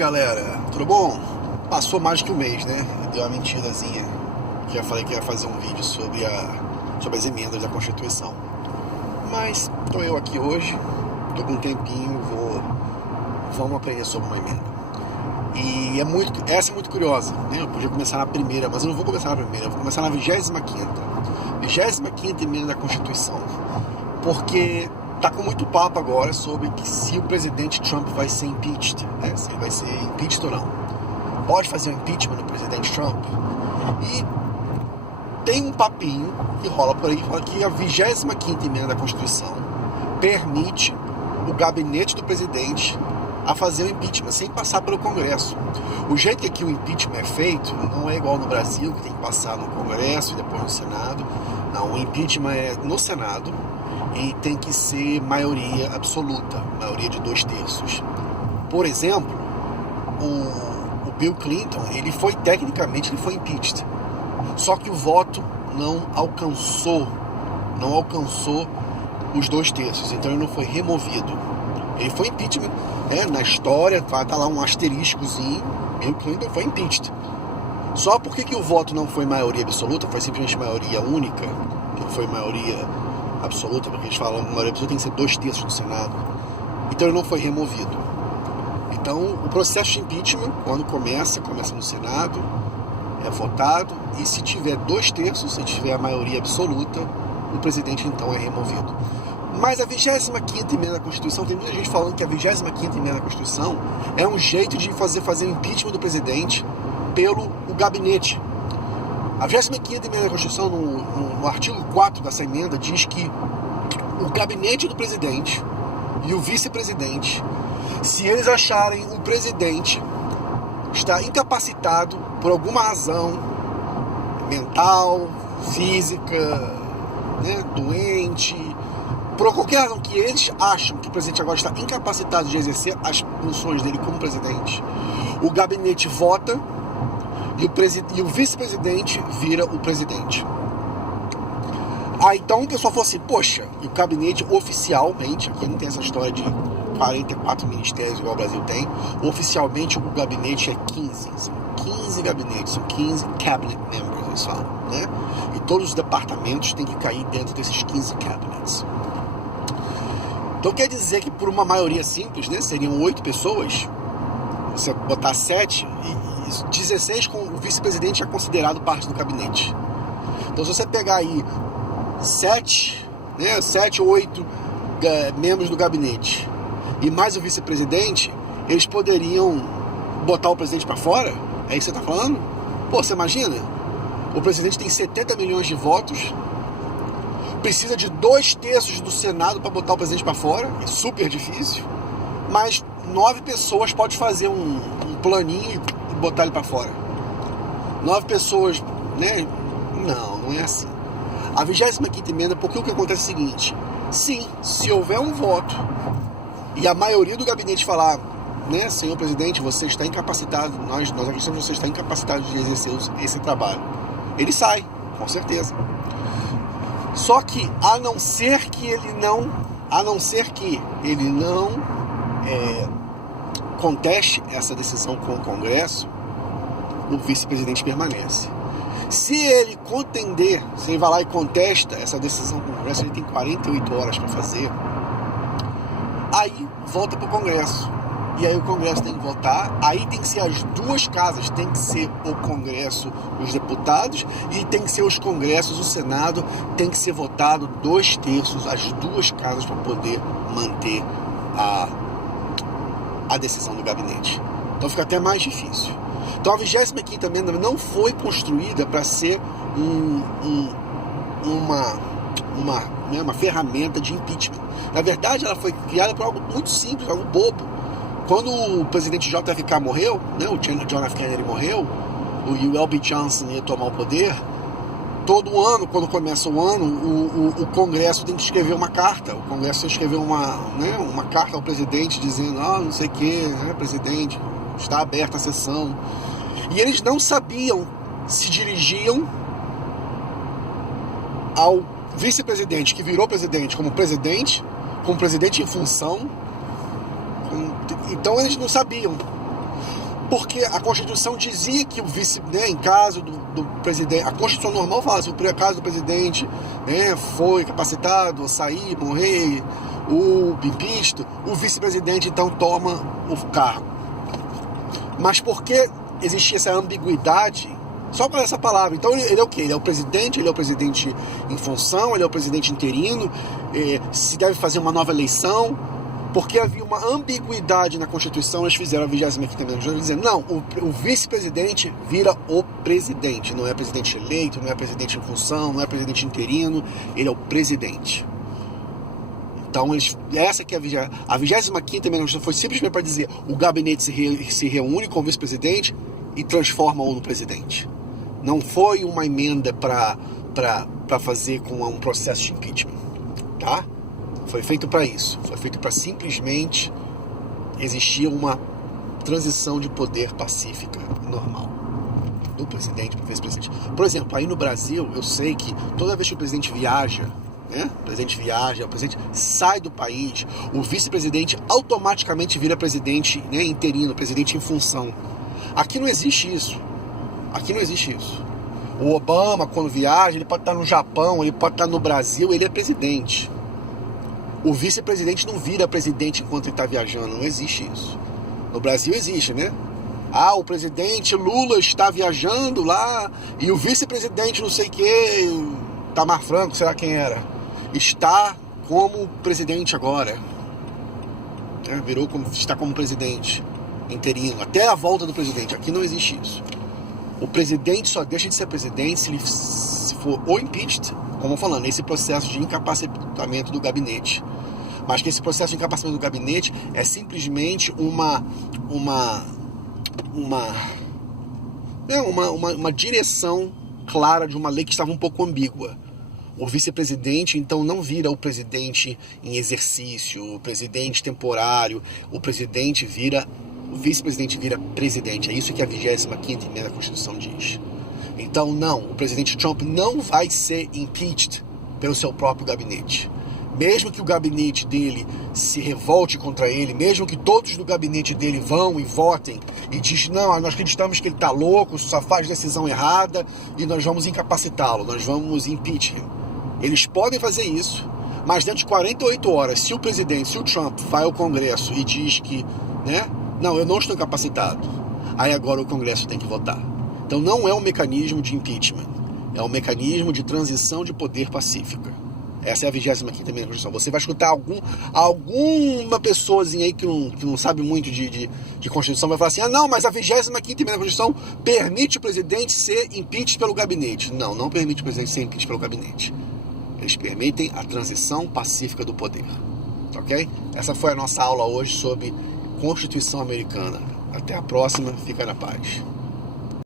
galera, tudo bom? Passou mais que um mês, né? Deu uma mentirazinha que eu falei que ia fazer um vídeo sobre as emendas da Constituição. Mas tô eu aqui hoje, tô com um tempinho, vamos aprender sobre uma emenda. E essa é muito curiosa, né? Eu podia começar na primeira, mas eu não vou começar na primeira, eu vou começar na 25ª emenda da Constituição. Porque tá com muito papo agora sobre que se o presidente Trump vai ser impeached, se ele vai ser impeached ou não. Pode fazer um impeachment do presidente Trump. E tem um papinho que rola por aí, que fala que a 25ª emenda da Constituição permite o gabinete do presidente a fazer o impeachment sem passar pelo Congresso. O jeito que aqui o impeachment é feito não é igual no Brasil, que tem que passar no Congresso e depois no Senado. Não, o impeachment é no Senado e tem que ser maioria absoluta, maioria de 2/3. Por exemplo, o Bill Clinton, tecnicamente ele foi impeached. Só que o voto não alcançou os 2/3, então ele não foi removido. Ele foi impeachment, na história tá lá um asteriscozinho, Bill Clinton foi impeached. Só porque o voto não foi maioria absoluta, foi simplesmente maioria única, que não foi maioria absoluta, porque eles falam que maioria absoluta tem que ser 2/3 do Senado. Então ele não foi removido. Então o processo de impeachment, quando começa no Senado, é votado, e se tiver 2/3, se tiver a maioria absoluta, o presidente então é removido. Mas a 25ª emenda da Constituição, tem muita gente falando que a 25ª emenda da Constituição é um jeito de fazer o impeachment do presidente pelo gabinete. A 25ª emenda da Constituição, no artigo 4 dessa emenda, diz que o gabinete do presidente e o vice-presidente, se eles acharem o presidente está incapacitado por alguma razão mental, física, doente, por qualquer razão que eles acham que o presidente agora está incapacitado de exercer as funções dele como presidente, o gabinete vota e o vice-presidente vira o presidente. Então o pessoal falou assim, poxa, e o gabinete oficialmente, aqui não tem essa história de 44 ministérios igual o Brasil tem, oficialmente o gabinete é 15, são 15 gabinetes, são 15 cabinet members, eles falam, né? E todos os departamentos têm que cair dentro desses 15 cabinets. Então quer dizer que por uma maioria simples, seriam 8 pessoas, você botar 7 e 16 com o vice-presidente é considerado parte do gabinete. Então se você pegar aí 7 ou 8 membros do gabinete e mais o vice-presidente, eles poderiam botar o presidente para fora? É isso que você tá falando? Pô, você imagina? O presidente tem 70 milhões de votos, precisa de 2/3 do Senado para botar o presidente para fora, é super difícil, mas 9 pessoas podem fazer um planinho e botar ele para fora. 9 pessoas, Não é assim. A 25ª emenda, porque o que acontece é o seguinte: sim, se houver um voto e a maioria do gabinete falar, senhor presidente, você está incapacitado, nós acreditamos que você está incapacitado de exercer esse trabalho, ele sai, com certeza. Só que, a não ser que ele não conteste essa decisão com o Congresso, o vice-presidente permanece. Se ele contender, se ele vai lá e contesta essa decisão com o Congresso, ele tem 48 horas para fazer, aí volta para o Congresso. E aí o Congresso tem que votar, aí tem que ser as duas casas, tem que ser o Congresso, os deputados, e tem que ser os Congressos, o Senado, tem que ser votado 2/3, as duas casas, para poder manter a decisão do gabinete. Então fica até mais difícil. Então a 25ª emenda não foi construída para ser uma ferramenta de impeachment. Na verdade, ela foi criada para algo muito simples, algo bobo. Quando o presidente JFK morreu, o John F. Kennedy morreu, e o L.B. Johnson ia tomar o poder, todo ano, quando começa o ano, o Congresso tem que escrever uma carta. O Congresso escreveu uma carta ao presidente dizendo, não sei o que, presidente, está aberta a sessão. E eles não sabiam se dirigiam ao vice-presidente, que virou presidente, como presidente em função. Então eles não sabiam. Porque a Constituição dizia que o vice, né, em caso do presidente, a Constituição normal fala, se por acaso do presidente, né, foi capacitado, sair, morrer, o impeachment, o vice-presidente então toma o cargo. Mas porque existia essa ambiguidade, só para essa palavra, então ele é o quê? Ele é o presidente em função, ele é o presidente interino, se deve fazer uma nova eleição. Porque havia uma ambiguidade na Constituição, eles fizeram a 25ª emenda, dizendo, não, o vice-presidente vira o presidente, não é presidente eleito, não é presidente em função, não é presidente interino, ele é o presidente. Então, essa que é a 25ª emenda foi simplesmente para dizer, o gabinete se reúne com o vice-presidente e transforma-o no presidente. Não foi uma emenda para fazer com um processo de impeachment, tá? Foi feito para isso, foi feito para simplesmente existir uma transição de poder pacífica, normal, do presidente para o vice-presidente. Por exemplo, aí no Brasil, eu sei que toda vez que o presidente viaja, né, o presidente sai do país, o vice-presidente automaticamente vira presidente, né, interino, presidente em função. Aqui não existe isso. O Obama, quando viaja, ele pode estar no Japão, ele pode estar no Brasil, ele é presidente. O vice-presidente não vira presidente enquanto ele está viajando, não existe isso. No Brasil existe, né? Ah, o presidente Lula está viajando lá e o vice-presidente não sei o que, Tamar Franco, sei lá quem era, está como presidente agora. Está como presidente interino, até a volta do presidente. Aqui não existe isso. O presidente só deixa de ser presidente se for ou impeached, como falando, esse processo de incapacitamento do gabinete. Mas que esse processo de incapacitamento do gabinete é simplesmente uma direção clara de uma lei que estava um pouco ambígua. O vice-presidente, então, não vira o presidente em exercício, o presidente temporário, o vice-presidente vira presidente. É isso que a 25ª emenda da Constituição diz. Então, não, o presidente Trump não vai ser impeached pelo seu próprio gabinete. Mesmo que o gabinete dele se revolte contra ele, mesmo que todos do gabinete dele vão e votem e diz, não, nós acreditamos que ele está louco, só faz decisão errada e nós vamos incapacitá-lo, nós vamos impeach him. Eles podem fazer isso, mas dentro de 48 horas, se o Trump vai ao Congresso e diz que, né, não, eu não estou incapacitado, aí agora o Congresso tem que votar. Então não é um mecanismo de impeachment, é um mecanismo de transição de poder pacífica. Essa é a 25ª emenda da Constituição. Você vai escutar alguma pessoazinha aí que não sabe muito de Constituição, vai falar assim, não, mas a 25ª emenda da Constituição permite o presidente ser impeached pelo gabinete. Não permite o presidente ser impeached pelo gabinete. Eles permitem a transição pacífica do poder. Ok? Essa foi a nossa aula hoje sobre Constituição Americana. Até a próxima, fica na paz.